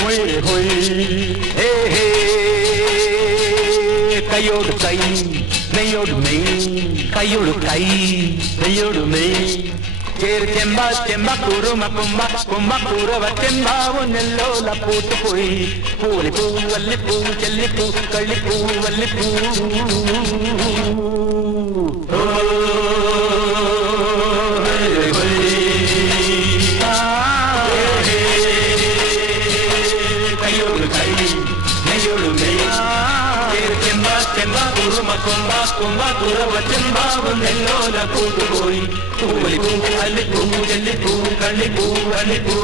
ഹൊയ് ഹൊയ് ഹേ ഹേ കൈയോട് കൈ നെയ്യോട് നെയ് കൈയോട് കൈ നെയ്യോട് നെയ് ചേർ ചെമ്പ ചെമ്പ കുറുമ കുമ്പ കുമ്പ കുറുവ ചെമ്പാവും നെല്ലോല പൂത്തുപോയി പൂളിപ്പൂ വല്ലിപ്പൂ ചെല്ലിപ്പൂ കള്ളിപ്പൂ വല്ലിപ്പൂ കൈയോട് കൈ നെയ്യോട് നെയ് ചേർ ചെമ്പ ചെമ്പ കുറുമ കുമ്പ കുമ്പ കുറുവ ചെമ്പാവും നെല്ലോല പൂത്തുപോയി പൂളിപ്പൂ അല്ലിപ്പൂ ചെല്ലിപ്പൂ കള്ളിപ്പൂ വല്ലിപ്പൂ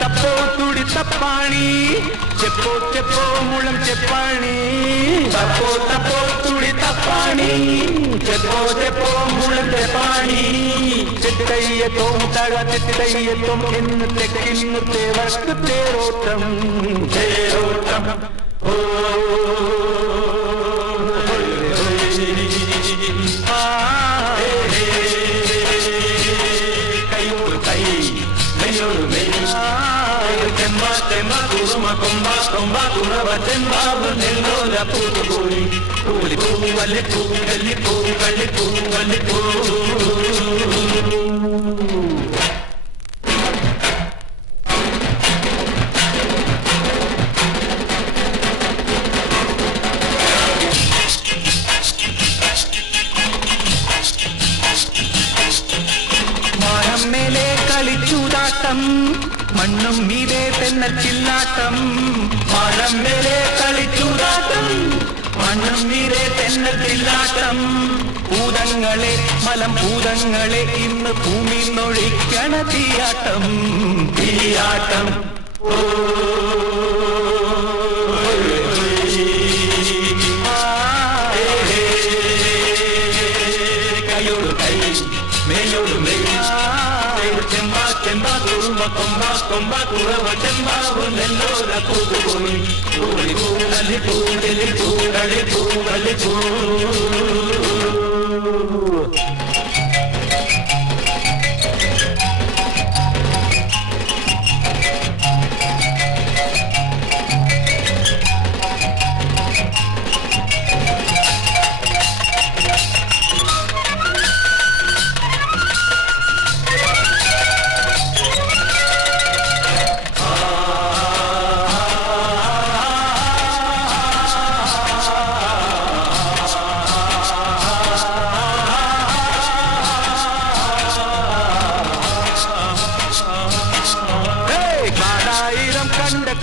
తప్పో తుడి తప్పాణి చెప్పో చెప్పో ముళం చెప్పాణి తప్పో తుడి తప్పాణి చెప్పో చెప్పో ముళం చెప్పాణి ചിത്തയ്യത്തോം തഴ ചിത്തയ്യത്തോം എന്ന് തെക്കിന്നു തേവർക്ക് തേരോട്ടം തേരോട്ടം ഓ കൈയോട് കൈ നെയ്യോട് നെയ് ചെമ്പ ചെമ്പ കുറുമ കൊമ്പ കൊമ്പ കുറവ ചെമ്പാവ് നെല്ലോല പൂത്തുപോയി പൂളിപ്പൂ വല്ലിപ്പൂ കല്ലിപ്പൂ കള്ളിപ്പൂ വല്ലിപ്പൂ മേലെ കളിച്ചൂതാട്ടം മണ്ണും മീതെ തെന്നൽ ചില്ലാട്ടം മരം മേലെ കളിച്ചൂതാട്ടം മണ്ണും മീതെ തെന്നൽ ചില്ലാട്ടം ഭൂതങ്ങളെ മലം ഭൂതങ്ങളെ ഇന്ന് ഭൂമി നൊഴിക്കണ തീയാട്ടം തീയാട്ടം ഓ കൈയോട് കൈ നെയ്യോട് നെയ് ചെമ്പ ചെമ്പ കുറുമ കൊമ്പ കൊമ്പ കുറവ ചെമ്പാവ് നെല്ലോല പൂത്തുപോയി പൂളിപ്പൂ അല്ലിപ്പൂ ചെല്ലിപ്പൂ കള്ളിപ്പൂ വല്ലിപ്പൂ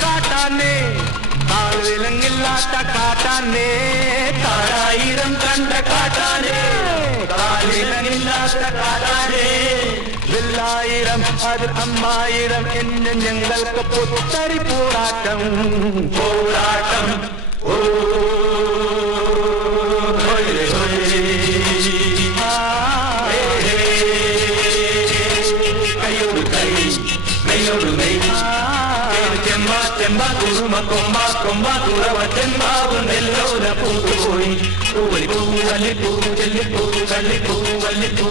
കാട്ടാനേ കാൽവിലങ്ങില്ലാത്ത കാട്ടാനേ കാടായിരം കണ്ട കാട്ടാനേ കാലിലങ്ങില്ലാത്ത കാട്ടാനേ വില്ലായിരം അത് അമ്മായിരം എന്ന് ഞങ്ങൾക്ക് പുത്തരി പോരാട്ടം പോരാട്ടം ഓ കൈയോട് കൈ നെയ്യോട് നെയ് ചെമ്പ ചെമ്പ കുറുമ കൊമ്പ കൊമ്പ കുറവ ചെമ്പാവ് നെല്ലോല പൂത്തുപോയി പൂളിപ്പൂ വല്ലിപ്പൂ ചെല്ലിപ്പൂ കള്ളിപ്പൂ വല്ലിപ്പൂ